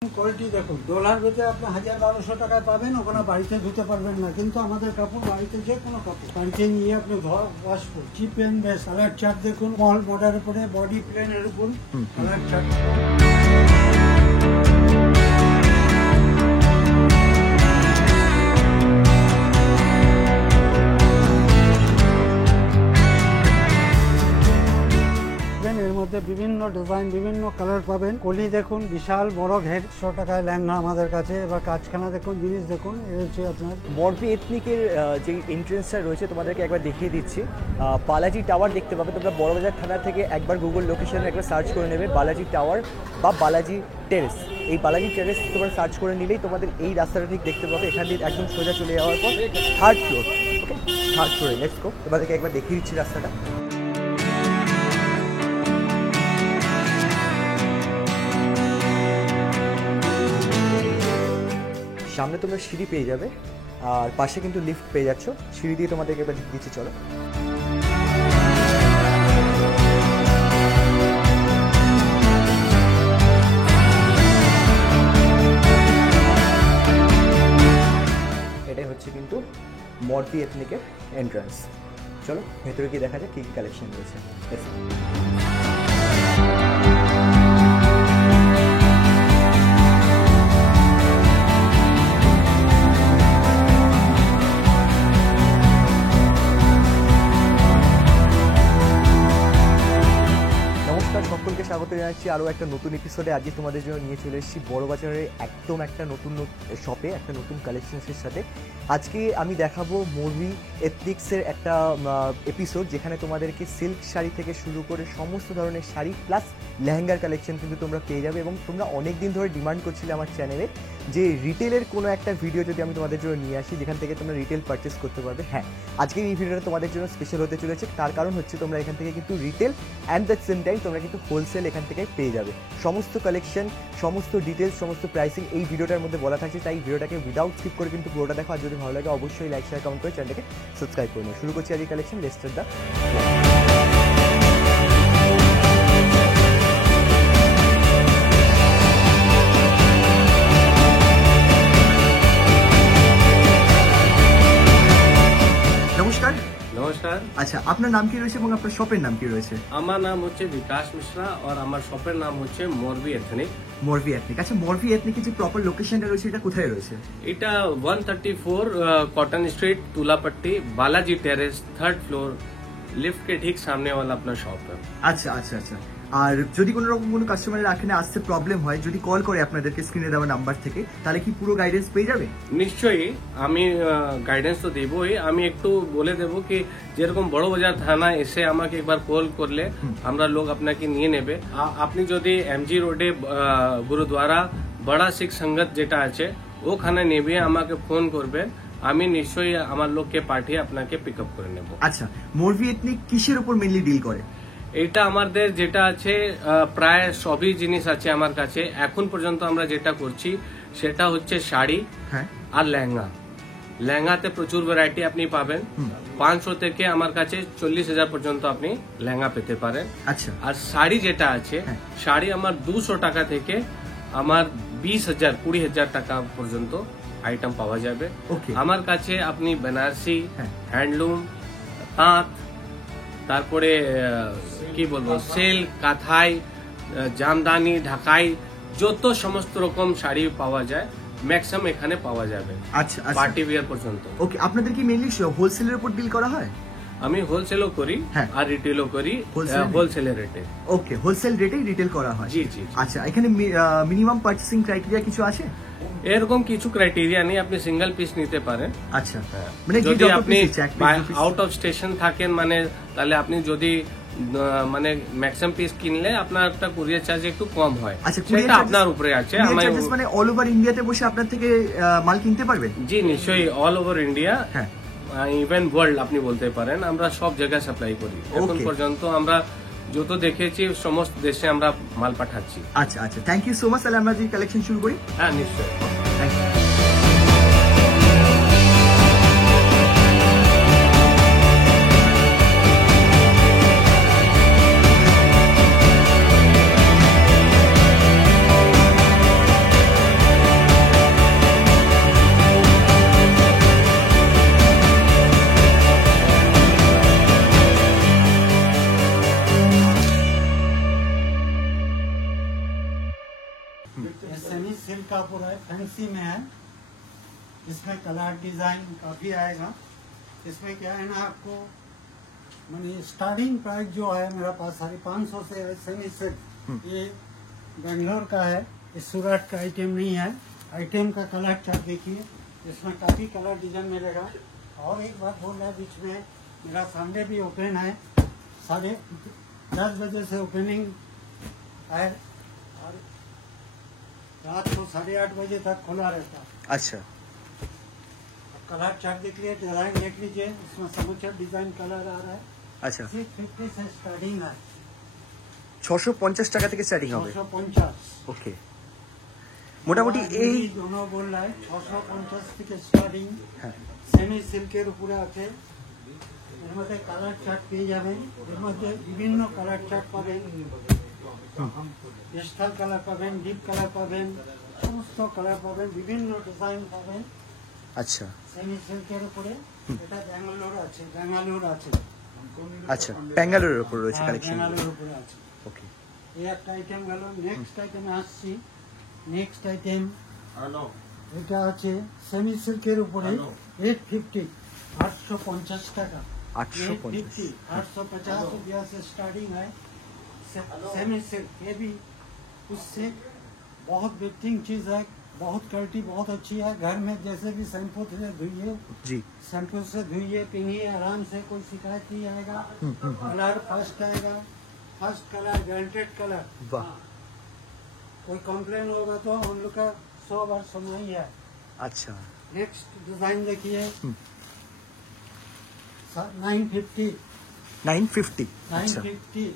Quality দেখুন, dollar বেচে আপনি 1000-1200 টাকায় পাবেন, ওখানে বাড়িতে ধুতে পারবেন না। কিন্তু আমাদের কাপড় বাড়িতে যে কোনো কাপড় বাড়িতে নিয়ে আপনি ঘর ওয়াশ করুন। Cheap and best colour chart দেখুন, মল বর্ডার উপরে বডি প্লেনের উপর কালার চার্ট। এর মধ্যে বিভিন্ন ডিজাইন, বিভিন্ন কালার পাবেন। কলি দেখুন, বিশাল বড় ঘের, 100 টাকায় লেহেঙ্গা আমাদের কাছে। এবার কাজখানা দেখুন, জিনিস দেখুন। এই হচ্ছে আপনার মরবি এথনিকের যে এন্ট্রেন্সটা রয়েছে তোমাদেরকে একবার দেখিয়ে দিচ্ছি। বালাজি টাওয়ার দেখতে পাবে তোমরা, বড়বাজার থানা থেকে একবার গুগল লোকেশনে একবার সার্চ করে নেবে বালাজি টাওয়ার বা বালাজি টেরেস। এই বালাজি টেরেস তোমরা সার্চ করে নিলেই তোমাদের এই রাস্তাটা ঠিক দেখতে পাবে। এখান দিয়ে একদম সোজা চলে যাওয়ার পর 3rd ফ্লোর। ওকে, 3rd ফ্লোরে লেটস গো। তোমাদেরকে একবার দেখিয়ে দিচ্ছি রাস্তাটা। সামনে তোমরা সিঁড়ি পেয়ে যাবে, আর পাশে কিন্তু লিফট পেয়ে যাচ্ছ। সিঁড়ি দিয়ে তোমাদেরকে এবার দিচ্ছি, চলো। এটাই হচ্ছে কিন্তু মরবি এথনিকের এন্ট্রান্স। চলো ভেতরে গিয়ে দেখা যায় কী কী কালেকশন রয়েছে। সকলকে স্বাগত জানাচ্ছি আরও একটা নতুন এপিসোডে। আজকে তোমাদের জন্য নিয়ে চলে এসেছি বড়বাজারে একদম একটা নতুন শপে, একটা নতুন কালেকশনসের সাথে। আজকে আমি দেখাবো মরবি এথনিক্সের একটা এপিসোড, যেখানে তোমাদেরকে সিল্ক শাড়ি থেকে শুরু করে সমস্ত ধরনের শাড়ি প্লাস লেহেঙ্গার কালেকশন কিন্তু তোমরা পেয়ে যাবে। এবং তোমরা অনেক দিন ধরে ডিমান্ড করছিলে আমার চ্যানেলে যে রিটেলের কোনো একটা ভিডিও যদি আমি তোমাদের জন্য নিয়ে আসি, যেখান থেকে তোমরা রিটেল পারচেস করতে পারবে। হ্যাঁ, আজকের এই ভিডিওটা তোমাদের জন্য স্পেশাল হতে চলেছে। তার কারণ হচ্ছে তোমরা এখান থেকে কিন্তু retail and the same time তোমরা কিন্তু হোলসেল এখান থেকে পেয়ে যাবে। সমস্ত কালেকশন, সমস্ত ডিটেলস, সমস্ত প্রাইসিং এই ভিডিওটার মধ্যে বলা থাকছে। তাই ভিডিওটাকে উইদাউট স্কিপ করে কিন্তু পুরোটা দেখো। আর যদি ভালো লাগে অবশ্যই লাইক, শেয়ার, কমেন্ট করে চ্যানেলটাকে সাবস্ক্রাইব করে নিও। শুরু করছি আজকে কালেকশন। লেটস স্টার্ট দ্য নমস্কার। নমস্কার। আচ্ছা, আপনার নাম কি রয়েছে এবং আপনার শপের নাম কি রয়েছে? আমার নাম হচ্ছে বিকাশ মিশ্রা আর আমার শপের নাম হচ্ছে মরবি এথনিক। মরবি এথনিক। আচ্ছা, মরবি এথনিকের যে প্রপার লোকেশনটা রয়েছে এটা কোথায় রয়েছে? এটা 134 cotton street Tulapatti Balaji terrace 3rd floor lift के ठीक सामने वाला अपना शॉप है। আচ্ছা আচ্ছা আচ্ছা। আর যদি কোনো রকম কোনো কাস্টমারের এখানে আসতে প্রবলেম হয়, যদি কল করে আপনাদেরকে স্ক্রিনে দেওয়া নাম্বার থেকে, তাহলে কি পুরো গাইডেন্স পেয়ে যাবে? নিশ্চয়ই আমি গাইডেন্স তো দেবই। আমি একটু বলে দেব কি যেরকম বড়বাজার থানা এসে আমাকে একবার কল করলে আমরা লোক আপনাকে নিয়ে নেবে। আপনি যদি এমজি রোডে গুরুদ্বারা বড়া শিখ সংগত যেটা আছে ওখানে নেবে, আমাকে ফোন করবে, আমি নিশ্চয়ই আমার লোককে পাঠিয়ে আপনাকে পিক আপ করে নেব। আচ্ছা, মরবি এথনিক কিসের উপর মেইনলি ডিল করে? এটা আমাদের যেটা আছে প্রায় সবই জিনিস আছে আমার কাছে। এখন পর্যন্ত আমরা যেটা করছি সেটা হচ্ছে শাড়ি আর লেহেঙ্গা। লেহেঙ্গাতে প্রচুর ভ্যারাইটি আপনি পাবেন। 500 থেকে আমার কাছে 40,000 পর্যন্ত আপনি লেহেঙ্গা পেতে পারেন। আচ্ছা। আর শাড়ি যেটা আছে, শাড়ি আমার 200 টাকা থেকে আমার 20,000 20,000 টাকা পর্যন্ত আইটেম পাওয়া যাবে। আমার কাছে আপনি বেনারসি, হ্যান্ডলুম, তাঁত, তারপরে কি বলবো সিল্ক, কাঁথাই, জামদানি, ঢাকাই, যত সমস্ত রকম শাড়ি পাওয়া যায় ম্যাক্সিমাম এখানে পাওয়া যাবে। আচ্ছা, পার্টি ওয়্যার পর্যন্ত। ওকে, আপনাদের কি মেইনলি হোলসেলের উপর ডিল করা হয়? আমি হোলসেলও করি আর রিটেলও করি, হোলসেলের রেটে। ওকে, হোলসেল রেটেই রিটেল করা হয়। জি জি। আচ্ছা, এখানে মিনিমাম পারচেসিং ক্রাইটেরিয়া কিছু আছে? এরকম কিছু ক্রাইটেরিয়া নেই, আপনি সিঙ্গেল পিস নিতে পারেন। আচ্ছা, মানে যদি আপনি আউট অফ স্টেশন থাকেন মানে তাহলে আপনি যদি মানে ম্যাক্সিমাম পিস কিনলে আপনার একটা কুরিয়ার চার্জ একটু কম হয়। আচ্ছা, সেটা আপনার উপরে আছে। মানে অল ওভার ইন্ডিয়াতে বসে আপনার থেকে মাল কিনতে পারবেন? জি নিশ্চয়ই, all over India, even world আপনি বলতে পারেন। আমরা সব জায়গায় সাপ্লাই করি। এখন পর্যন্ত আমরা যত দেখেছি সমস্ত দেশে আমরা মাল পাঠাচ্ছি। আচ্ছা আচ্ছা, থ্যাংক ইউ সো মাচ। তাহলে আমরা যে কালেকশন শুরু করি। হ্যাঁ নিশ্চয়ই, থ্যাংক ইউ। ये सेमी सिल्क का पूरा है, फैंसी में है। इसमें कलर डिजाइन काफी आएगा। इसमें क्या है ना, आपको माने स्टार्टिंग प्राइस जो है मेरा पास 550 से है सेमी सिल्क। ये बेंगलोर का है, ये सूरत का आइटम नहीं है। आइटम का कलर चार्ट देखिए, इसमें काफी कलर डिजाइन मिलेगा। और एक बात बोल रहा है, बीच में मेरा संडे भी ओपन है, 10:30 बजे से ओपनिंग है और रात को 8:30 बजे तक खुला रहता है। अच्छा, कलर चार्ट देख लीजिए, डिजाइन देख लीजिए, इसमें समूचा डिजाइन कलर आ रहा है। আচ্ছা 650 से स्टार्टिंग है, 650 টাকা থেকে স্টার্টিং হবে। 650। ওকে, মোটামুটি এই दोनों बोल रहा है 650 থেকে স্টার্টিং। হ্যাঁ সেমি সিল্কের উপরে আছে। এর মধ্যে কালার চার্ট পেয়ে যাবেন, এর মধ্যে বিভিন্ন কালার চার্ট পাবেন, পেস্টাল কালার পাবেন, ডিপ কালার পাবেন, সমস্ত কালার পাবেন, বিভিন্ন ডিজাইন পাবেন আচ্ছা সেমি সিল্কের উপরে। এটা ব্যাঙ্গালোর আছে, ব্যাঙ্গালোর আছে, আচ্ছা, ব্যাঙ্গালোরের উপর রয়েছে হ্যাঁ, কালেকশন। ব্যাঙ্গালোর উপরে আছে। ওকে, এই একটা আইটেম গেল। নেক্সট আইটেমে আসছি। নেক্সট আইটেম এটা আছে সেমি সিল্কের উপরে 850, 850 টাকা। 850 850 रुपया से स्टार्टिंग है। सेमी सिल्क, ये भी उससे बहुत बेहतरीन चीज है, बहुत क्वालिटी बहुत अच्छी है। घर में जैसे भी शैम्पू से धोइए, জি शैम्पू से धोइए, पहनिए, आराम से, कोई शिकायत नहीं आएगा। कलर फर्स्ट आएगा, फर्स्ट कलर गारंटेड कलर। বাহ, कोई कंप्लेन होगा तो हम लोग का 100 बार समय ही है। আচ্ছা नेक्स्ट डिजाइन देखिए, 950, 950 আচ্ছা 950।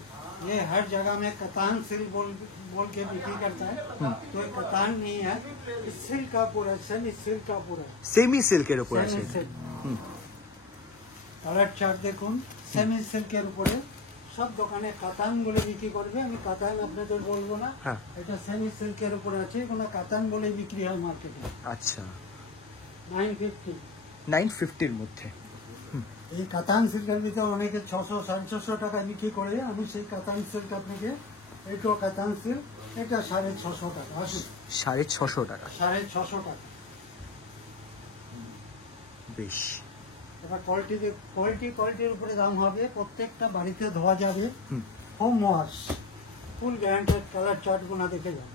ये हर जगह में कतान सिल्क बोल के बिक्री करता है, तो ये कतान नहीं है, ये सिल्क का पूरा, सेमी सिल्क का पूरा, সেমি সিল্কের উপর আছে। Semi silk. কালার চার্ট দেখুন, সেমি সিল্কের উপরে সব দোকানে কাতান বলে বিক্রি করবে, আমি কাতান আপনাদের বলবো না। হ্যাঁ এটা সেমি সিল্কের উপরে আছে, কোনো কাতান বলে বিক্রি হয় মার্কেটে। আচ্ছা 950। 950 এর মধ্যে। এই কাতান সিল্কের ভিতরে অনেকে 600 650 টাকা বিক্রি করে। আমি সেই কাতান সিল্ক আপনাকে, এটাও কাতান সিল্ক, এটা 650 টাকা। আসুন, 650 টাকা, 650 টাকা। বেশ এবার কোয়ালিটির উপরে দাম হবে। প্রত্যেকটা বাড়িতে ধোয়া যাবে, হুম। হোম ওয়াশ, ফুল গ্যারান্টেড। কালার চার্ট গুলো দেখে যান।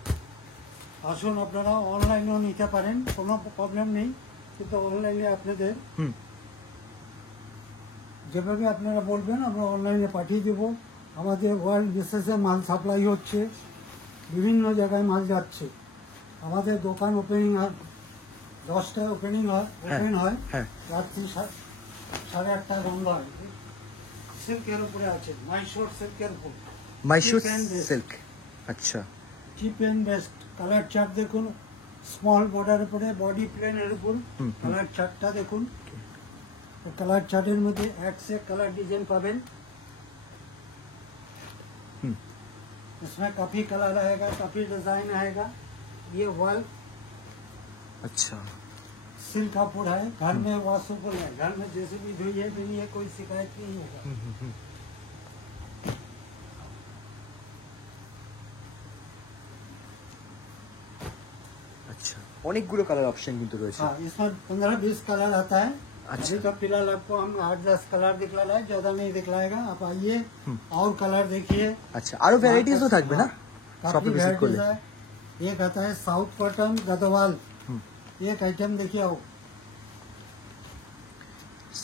আসুন, আপনারা অনলাইনেও নিতে পারেন, কোনো প্রবলেম নেই, কিন্তু অনলাইনে আপনাদের হুম যেভাবে আপনারা বলবেন আমরা অনলাইনে পাঠিয়ে দেবো। আমাদের ওয়ার্ল্ড বেসিসে মাল সাপ্লাই হচ্ছে, বিভিন্ন জায়গায় মাল যাচ্ছে। আমাদের দোকান ওপেনিং হয় 10টায়, ওপেন হয়, হ্যাঁ রাত্রি 8:30 বন্ধ হয়। সিল্কের উপরে আছে, মাইশোর সিল্কের উপর, Mysore Cheap and best। Silk. আচ্ছা cheap and best. Colour chart দেখুন, স্মল বর্ডার উপরে, বডি প্লেনের উপর হুম। কালার চার্টটা দেখুন। कलर चार्टर में एक से कलर डिजाइन पावेन। इसमें काफी कलर आएगा, काफी डिजाइन आएगा। ये वॉल अच्छा सिल्क का पूरा है, घर में वॉशेबल है, घर में जैसे भी धोइए पहनिए, कोई शिकायत नहीं होगा। अच्छा, অনেকগুলো কালার অপশন কিন্তু রয়েছে। हाँ, इसमें 15-20 कलर आता है। अच्छा। अभी तो फिलहाल आपको हम 8-10 कलर दिखला रहे हैं, ज्यादा नहीं दिखलाएगा। आप आइए और कलर देखिए। আচ্ছা, আরো ভ্যারাইটিসও থাকবে না काफी শপে ভিজিট varieties করলে? है। एक आता है साउथ कॉटन गदवाल, एक आइटम देखिए आओ,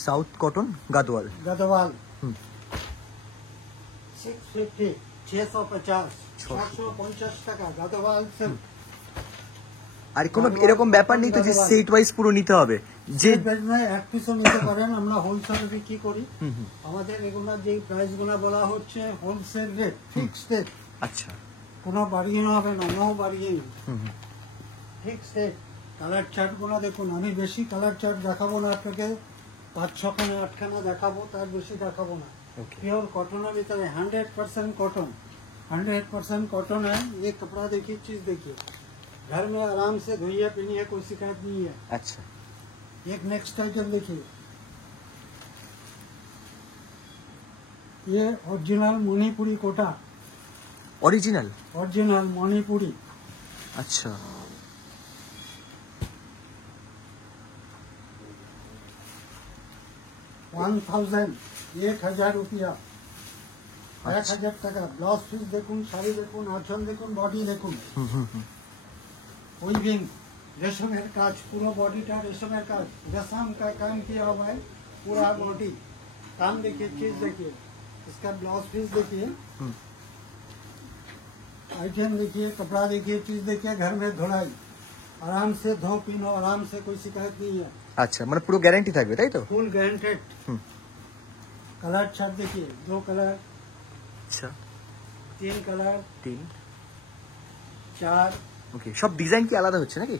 সাউথ কটন গাদওয়াল। गदवाल हम्म। 650, 650, 650 টাকা गदवाल से। আর কোনো এরকম ব্যাপার নেই তো যে সেট ওয়াইজ পুরো নিতে হবে? যে এক পিসও নিতে পারেন, আমরা হোলসেলে বিক্রি করি। হুম হুম, আমাদের এগুলো যে প্রাইস গুলো বলা হচ্ছে হোলসেল রেট, ফিক্সড রেট, আচ্ছা কোনো বাড়িয়ে হবে না, নো বাড়িয়ে হুম হুম, ফিক্সড রেট। কালার চার্ট গুলো দেখুন, আমি বেশি কালার চার্ট দেখাবো না আপনাকে, 5-6খানা 8খানা দেখাবো, তার বেশি দেখাবো না। ओके प्योर कॉटन है भीतर, 100% कॉटन, 100% कॉटन है। ये कपड़ा देखिए, चीज देखिए, घर में आराम से धोइए पहनिए, कोई शिकायत नहीं है। আচ্ছা एक नेक्स्ट आइटम देखिए, ये ओरिजिनल मणिपुरी कोटा, অরিজিনাল ओरिजिनल मणिपुरी अच्छा 1000 रुपया 1000 টাকা ব্লাউজ পিস দেখুন শাড়ি দেখুন আঁচল দেখুন বডি দেখুন উইভিং रेशमेर काज पूरा बॉडी का रेशमेर काज रेशम का काम किया हुआ है पूरा बॉडी काम देखिए चीज देखिए इसका ब्लाउज पीस देखिए आइटम देखिए कपड़ा देखिए चीज देखिए घर में धुलाई आराम से धो पीनो आराम से कोई शिकायत नहीं है अच्छा मतलब पूरा गारंटी থাকবে তাই তো फुल गारंटेड कलर चार्ट देखिए 2 कलर अच्छा 3 कलर 3 4 ওকে সব ডিজাইন কি আলাদা হচ্ছে নাকি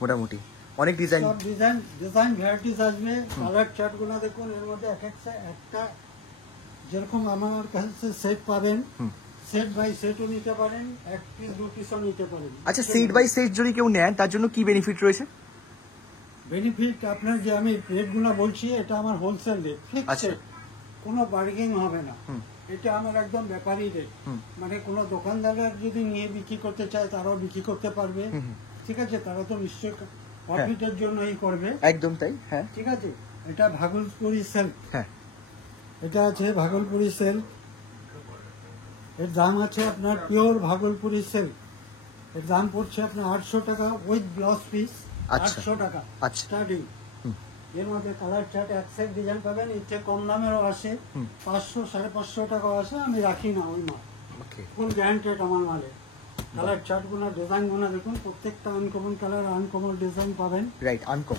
মোটামুটি অনেক ডিজাইন সব ডিজাইন ভ্যারাইটিস আসবে কালার চার্ট গুলো দেখুন এর মধ্যে এক একটা যেরকম আমার কাছে সেট পাবেন সেট বাই সেটও নিতে পারেন এক পিস দু পিসও নিতে পারেন আচ্ছা সেট বাই সেট যদি কেউ নেন তার জন্য কি বেনিফিট রয়েছে বেনিফিট আপনার যে আমি রেটগুলো বলছি এটা আমার হোলসেল রেট আচ্ছা। ফিক্সড কোনো বার্গেনিং হবে না এটা আমার একদম ব্যাপারী রেট মানে কোনো দোকানদাররা যদি নিয়ে বিক্রি করতে চায় তারাও বিক্রি করতে পারবে ঠিক আছে তারা তো নিশ্চয়ই প্রফিটের জন্যই করবে একদম তাই হ্যাঁ ঠিক আছে এটা ভাগলপুরি সিল্ক হ্যাঁ এটা আছে ভাগলপুরি সিল্ক এর দাম আছে আপনার পিওর ভাগলপুরি সিল্ক এর দাম পড়ছে আপনার 800 টাকা উইথ ব্লাউজ পিস আচ্ছা। 800 টাকা আচ্ছা। স্টার্টিং এর মধ্যে কালার চার্ট এক সেট ডিজাইন পাবেন ইচ্ছে কম দামেরও আসে 500 550 টাকাও আসে আমি রাখি না ওই মাল ওকে ফুল গ্যারান্টেড আমার মালে কালার চার্ট গুলো ডিজাইন গুলো দেখুন প্রত্যেকটা আনকমন কালার আনকমন ডিজাইন পাবেন রাইট আনকম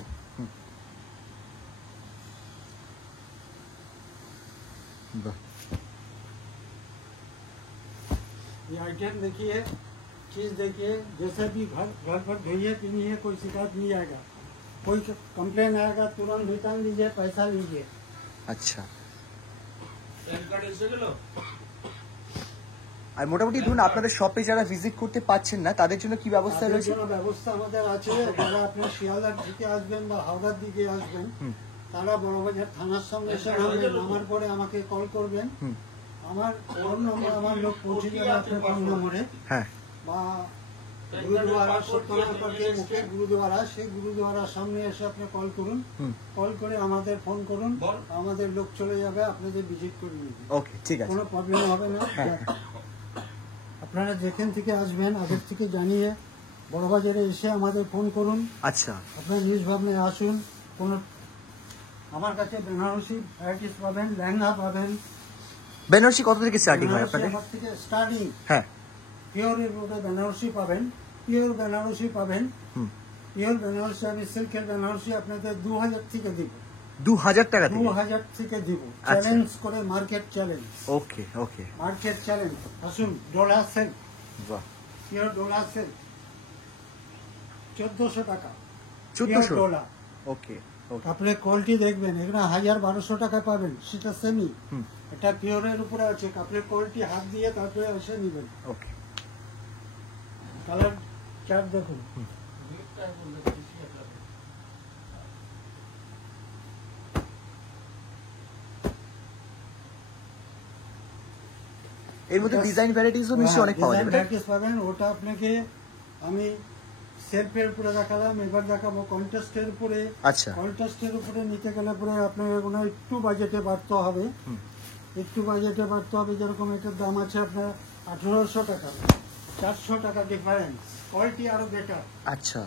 বাহ ये आइटम देखिए चीज देखिए जैसे भी घर पर धोइए पीनिए कोई शिकायत नहीं आएगा कोई कंप्लेन आएगा तुरंत रिटर्न लीजिए पैसा लीजिए আচ্ছা আর মোটামুটি ধরুন আপনাদের শপে যারা ভিজিট করতে পাচ্ছেন না তাদের জন্য কি ব্যবস্থা তাদের রয়েছে জন্য ব্যবস্থা আমাদের আছে যারা আপনি শিয়ালদার দিকে আসবেন বা হাওড়ার দিকে আসবেন তারা বড়বাজার থানার সামনে এসে নামবেন নামার পরে আমাকে কল করবেন আমার ফোন নম্বর আমার লোক পৌঁছে যাবে আপনার ফোন নম্বরে হ্যাঁ বা গুরুদ্বারা সত্যনারায়ণ के मुखे गुरुद्वारा সেই গুরুদ্বারার সামনে এসে আপনি কল করুন কল করে আমাদের ফোন করুন আমাদের লোক চলে যাবে আপনাদের ভিজিট করে নেবে ওকে ঠিক আছে কোনো প্রবলেম হবে না আপনারা যেখান থেকে আসবেন আগের থেকে জানিয়ে বড়বাজারে এসে আমাদের ফোন করুন আচ্ছা আপনার নিজ ভাবনায় আসুন কোনো আমার কাছে বেনারসি ভ্যারাইটিস পাবেন লেহেঙ্গা পাবেন বেনারসি কত থেকে স্টার্টিং হয় বেনারসি আপনাদের আমার থেকে স্টার্টিং হ্যাঁ পিওরের মধ্যে বেনারসি পাবেন পিওর বেনারসি পাবেন পিওর বেনারসি আমি সিল্কের বেনারসি আপনাদের 2000 থেকে দিব 2000 টাকা থেকে 2000 থেকে দিব চ্যালেঞ্জ করে মার্কেট চ্যালেঞ্জ ওকে ওকে মার্কেট চ্যালেঞ্জ আসুন ডোলা সিল্ক বাহ পিওর ডোলা সিল্ক 1400 টাকা 1400 ডোলা ওকে ওকে আপনি কোয়ালিটি দেখবেন এখানে 1200 টাকা পাবেন সেটা সেমি এটা পিওরের উপরে আছে আপনি কোয়ালিটি হাত দিয়ে তারপরে এসে নেবেন ওকে কালার চার্ট দেখুন এর মধ্যে ডিজাইন ভ্যারাইটিসও নিশ্চয়ই অনেক পাওয়া যাবে না? ভ্যারাইটিস পাবেন ওটা আপনাকে আমি সেলফের উপরে দেখালাম এবার দেখাবো কন্টেস্টের উপরে আচ্ছা কন্টেস্টের উপরে নিতে গেলে পরে আপনার কোনো একটু বাজেটে বাড়তে হবে একটু বাজেটে বাড়তে হবে যেরকম এটার দাম আছে আপনার 1800 টাকা 400 টাকা ডিফারেন্স কোয়ালিটি আরো বেটার আচ্ছা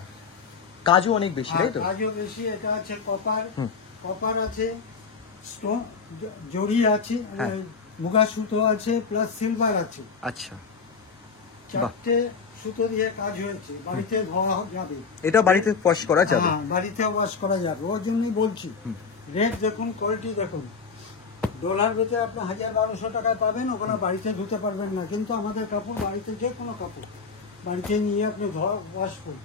কাজও অনেক বেশি তাই তো কাজও বেশি এটা আছে কপার কপার আছে স্টোন জড়ি আছে হ্যাঁ। মুগা সুতো আছে প্লাস সিলভার আছে আচ্ছা চারটে সুতো দিয়ে কাজ হয়েছে বাড়িতে ধোয়া যাবে এটা বাড়িতে ওয়াশ করা যাবে হ্যাঁ বাড়িতে ওয়াশ করা যাবে ওর জন্যই বলছি রেট দেখুন কোয়ালিটি দেখুন ডলার ভেতরে আপনি 1200 টাকায় পাবেন ওখানে বাড়িতে ধুতে পারবেন না কিন্তু আমাদের কাপড় বাড়িতে যে কোনো কাপড় বাড়িতে নিয়ে আপনি ওয়াশ করুন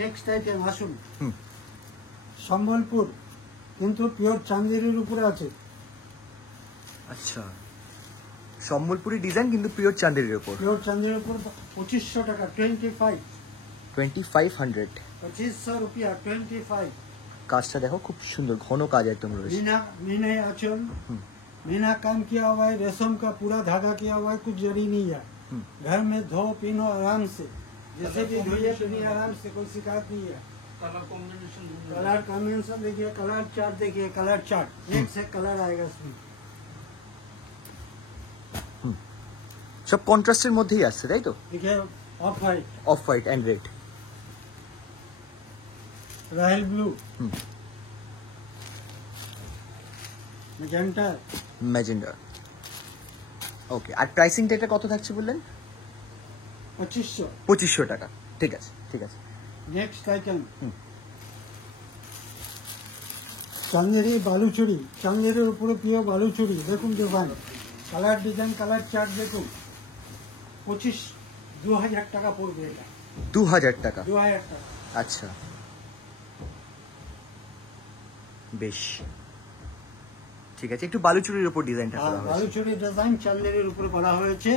নেক্সট আইটেম আসুন সম্বলপুর কিন্তু পিওর চান্দেরির উপরে আছে আচ্ছা সম্বলপুরি ডিজাইন কিন্তু পিওর চান্দেরির উপর পিওর চান্দেরির উপর 2500 টাকা 2500 रुपया 25 কাজটা দেখো খুব সুন্দর ঘন কাজ একদম রয়েছে मीना मीना आंचल मीना काम किया हुआ है रेशम का पूरा धागा किया हुआ है कुछ जरी नहीं है घर में धो पिनो आराम से, जैसे भी धोइए पिनिए आराम से, कोई शिकायत नहीं है। कलर कॉम्बिनेशन देखिए, कलर चार्ट देखिए, कलर चार्ट एक से कलर आएगा इसमें। সব কন্ট্রাস্টের মধ্যেই আসছে তাই তো? देखिए off white, off white and red, royal blue, magenta, magenta. Okay, আর প্রাইসিংটা এটা কত থাকছে বললেন? 2500। 2500 টাকা। ঠিক আছে, ঠিক আছে। नेक्स्ट आइटम চান্দেরি বালুচুরি, চান্দেরের উপরে প্রিয় বালুচুরি, দেখুন design, colour design, colour chart দেখুন। 2000 টাকা পড়বে এটা। 2000 টাকা। 2000 টাকা। আচ্ছা, বেশ ঠিক আছে। একটু বালুচুরির উপর ডিজাইনটা করা হয়েছে। বালুচুরি ডিজাইন চান্দেরির উপরে করা হয়েছে।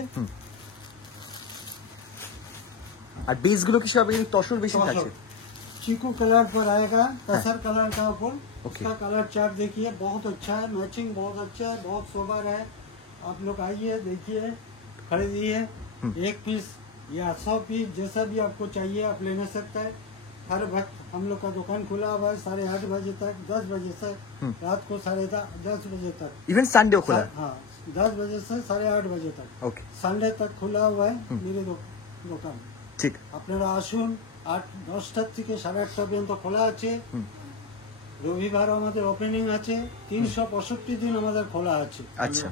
আর বেসগুলো কি সব তসর বেশি तसर। থাকছে? चीकू कलर पर आएगा, तसर कलर का ऊपर। ओके। उसका कलर चार्ट देखिए, बहुत अच्छा है, मैचिंग बहुत अच्छा है, बहुत सोबर है। आप लोग आइए, देखिए, खरीदिए। एक पीस या 100 पीस जैसा भी आपको चाहिए आप लेना सकता है। हर वक्त हम लोग का दुकान खुला हुआ है 8:30 बजे तक, 10 बजे से रात को 10:30 बजे तक। ইভেন সানডেও খোলা? हाँ, 10 बजे से 8:30 बजे तक। ওকে, संडे तक खुला हुआ है मेरे दुकान। ঠিক। আপনারা আসুন, 8-10টার থেকে 8:30 পর্যন্ত খোলা আছে। রবিবার আমাদের ওপেনিং আছে, 365 দিন আমাদের খোলা আছে। আচ্ছা,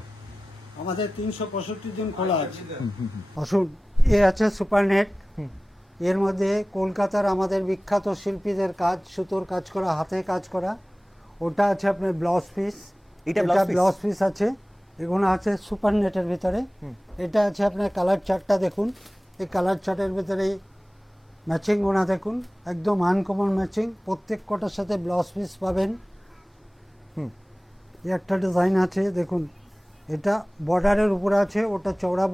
আমাদের 365 দিন খোলা আছে। আসুন, এ আছে সুপারনেট। এর মধ্যে কলকাতার আমাদের বিখ্যাত শিল্পীদের কাজ, সুতোর কাজ করা, হাতে কাজ করা। ওটা আছে আপনার ব্লাউজ পিস, এটা ব্লাউজ পিস আছে। এগুলো আছে সুপারনেটের ভিতরে। এটা আছে আপনার কালার চার্টটা দেখুন, এই কালার চার্টের ভিতরে ম্যাচিং গোনা দেখুন, একদম আনকমন ম্যাচিং, প্রত্যেক কটার সাথে ব্লাউজ পিস পাবেন। এই একটা ডিজাইন আছে দেখুন, এটা বর্ডারের উপরে আছে, ওটা চওড়া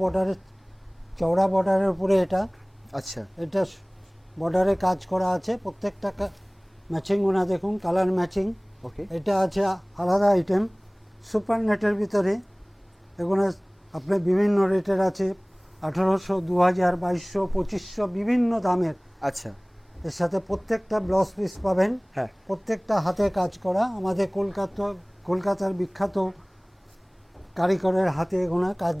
বর্ডারের উপরে এটা। আচ্ছা, এটা বর্ডারে কাজ করা আছে, প্রত্যেকটা ম্যাচিং গোনা দেখুন, কালার ম্যাচিং। ওকে, এটা আছে আলাদা আইটেম সুপার নেটের ভিতরে। এগুলো আপনার বিভিন্ন রেটের আছে, 1800, 2000, 2200, 2500, বিভিন্ন দামের। আচ্ছা, এর সাথে প্রত্যেকটা ব্লাউজ পিস পাবেন। হ্যাঁ, প্রত্যেকটা হাতে কাজ করা, আমাদের কলকাতার বিখ্যাত কারিগরের হাতে গোনা কাজ।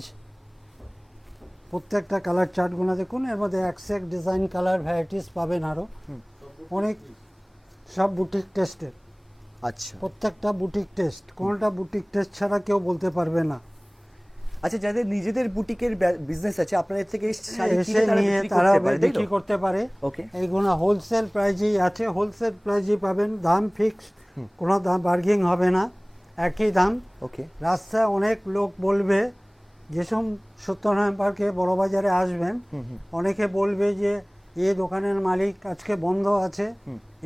প্রত্যেকটা কালার চার্টগুলো দেখুন, এর মধ্যে এক ডিজাইন, কালার ভ্যারাইটিস পাবেন আরও অনেক, সব বুটিক টেস্টের। আচ্ছা, প্রত্যেকটা বুটিক টেস্ট, কোনটা বুটিক টেস্ট ছাড়া কেউ বলতে পারবে না। আচ্ছা, যাদের নিজেদের বুটিকের বিজনেস আছে আপনাদের থেকে শাড়ি এসে কিনে নিয়ে তারা বিক্রি করতে পারে। ওকে, এইগুলো হোলসেল প্রাইজেই আছে, হোলসেল প্রাইজেই পাবেন, দাম ফিক্স, কোনো দাম বার্গেনিং হবে না, একই দাম। ওকে, রাস্তায় অনেক লোক বলবে, যেসব সত্যনারায়ণ পার্কে বড় বাজারে আসবেন, অনেকে বলবে যে এই দোকানের মালিক আজকে বন্ধ আছে,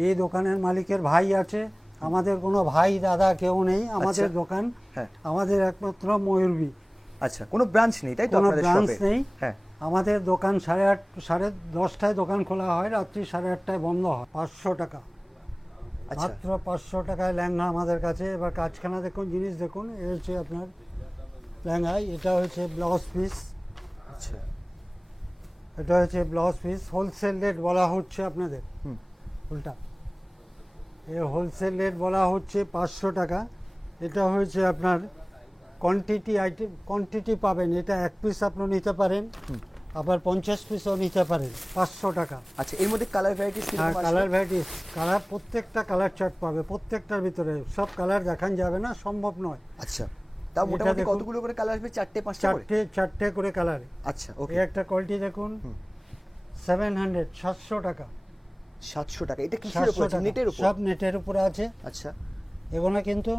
এই দোকানের মালিকের ভাই আছে। আমাদের কোনো ভাই দাদা কেউ নেই, আমাদের দোকান, হ্যাঁ, আমাদের একমাত্র ময়ূরবী। আচ্ছা, কোনো ব্রাঞ্চ নেই তাই তো কোনো আপনাদের ব্রাঞ্চ শপে? নেই। হ্যাঁ, আমাদের দোকান 8:30, 10:30টায় দোকান খোলা হয়, রাত্রি 8:30টায় বন্ধ হয়। 500 টাকা, আচ্ছা, মাত্র 500 টাকায় লেহেঙ্গা আমাদের কাছে। এবার কাজখানা দেখুন, জিনিস দেখুন, এ হচ্ছে আপনার লেহেঙ্গা, এটা হচ্ছে ব্লাউজ পিস, আচ্ছা, এটা হচ্ছে ব্লাউজ পিস। হোলসেল রেট বলা হচ্ছে আপনাদের, উল্টা এ হোলসেল রেট বলা হচ্ছে 500 টাকা। এটা হচ্ছে আপনার কোয়ান্টিটি আইটেম, কোয়ান্টিটি পাবেন, এটা 1 পিস আপনি নিতে পারেন, আবার 50 পিসও নিতে পারেন, 500 টাকা। আচ্ছা, এর মধ্যে কালার ভ্যারাইটিস কি হ্যাঁ, রকম আছে? কালার ভ্যারাইটিস, কালার প্রত্যেকটা কালার চার্ট পাবে, প্রত্যেকটার ভিতরে সব কালার দেখান যাবে না, সম্ভব নয়। আচ্ছা, তাও এটা মোটামুটি দেখুন, কতগুলো করে কালার আসবে? 4টে 5টা করে? চারটে করে কালার। আচ্ছা, ওকে, এই একটা কোয়ালিটি দেখুন, 700, 700 টাকা। 700 টাকা। এটা কিসের উপর 700 আছে? টাকা, নেটের উপর? সব নেটের উপরে আছে। আচ্ছা, এগুলো কিন্তু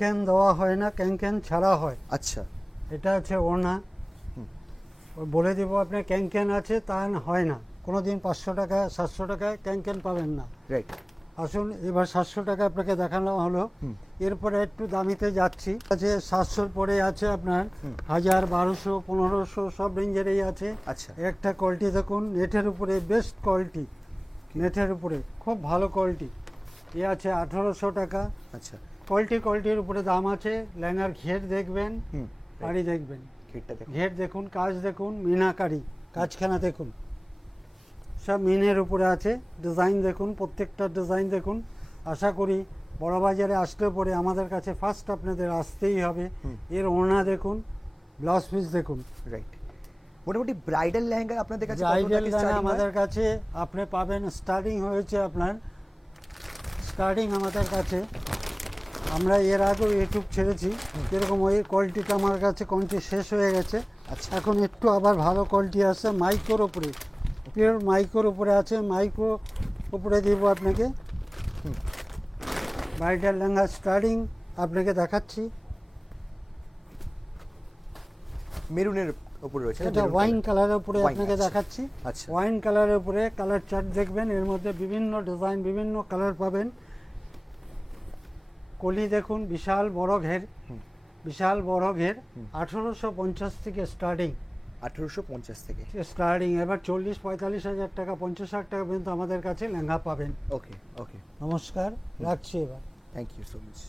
ক্যান দেওয়া হয় না, ক্যান ছাড়া হয়। আচ্ছা, এটা আছে ওড়না, বলে দেব আপনার ক্যান আছে, তা হয় না কোনোদিন। 500 টাকা 700 টাকায় ক্যান পাবেন না। রাইট, আসুন, এবার 700 টাকা আপনাকে দেখানো হলো। এরপরে একটু দামিতে যাচ্ছি, আছে 700-র পরে আছে আপনার 1000, 1200, 1500, সব রেঞ্জেরই আছে। আচ্ছা, একটা কোয়ালিটি দেখুন, নেটের উপরে, বেস্ট কোয়ালিটি, নেটের উপরে খুব ভালো কোয়ালিটি। এ আছে 1800 টাকা। আচ্ছা, কোয়ালিটির উপরে দাম আছে। লেহেঙ্গার ঘের দেখবেন, শাড়ি দেখবেন, ঘেরটা দেখুন। ঘের দেখুন, কাজ দেখুন, মিনাকারি কাজখানা দেখুন, সব মিনের উপরে আছে। ডিজাইন দেখুন, প্রত্যেকটা ডিজাইন দেখুন। আশা করি বড় বাজারে আসলে পরে আমাদের কাছে ফার্স্ট আপনাদের আসতেই হবে। এর ওড়না দেখুন, ব্লাউজ পিস দেখুন। রাইট। মোটামুটি ব্রাইডাল লেহেঙ্গা আপনাদের কাছে কত ব্রাইডাল থেকে গানা starting হয়? আমাদের কাছে আপনি পাবেন, স্টার্টিং হয়েছে আপনার, স্টার্টিং আমাদের কাছে, আমরা এর আগেও ইউটিউব ছেড়েছি, যেরকম ওই কোয়ালিটিটা আমার কাছে কোয়ালিটি শেষ হয়ে গেছে। আচ্ছা। এখন একটু আবার ভালো কোয়ালিটি আছে, মাইক্রোর উপরে, পিওর মাইক্রোর উপরে আছে, মাইক্রো উপরে দিব আপনাকে। ব্রাইডাল লেহেঙ্গা স্টার্টিং আপনাকে দেখাচ্ছি। মেরুনের উপরে রয়েছে না? এটা মেরুন ওয়াইন colour। কালারের উপরে Wine, আপনাকে আচ্ছা। দেখাচ্ছি। আচ্ছা। ওয়াইন কালারের উপরে কালার চার্ট দেখবেন, এর মধ্যে বিভিন্ন ডিজাইন, বিভিন্ন কালার পাবেন। কলি দেখুন, বিশাল বড় ঘের, বিশাল বড় ঘের, 1850 থেকে স্টার্টিং। 1850 থেকে। স্টার্টিং এবার 40-45 হাজার টাকা, 50 হাজার টাকা পর্যন্ত আমাদের কাছে লেহেঙ্গা পাবেন। ওকে ওকে, নমস্কার, রাখছি এবার। Thank you so much.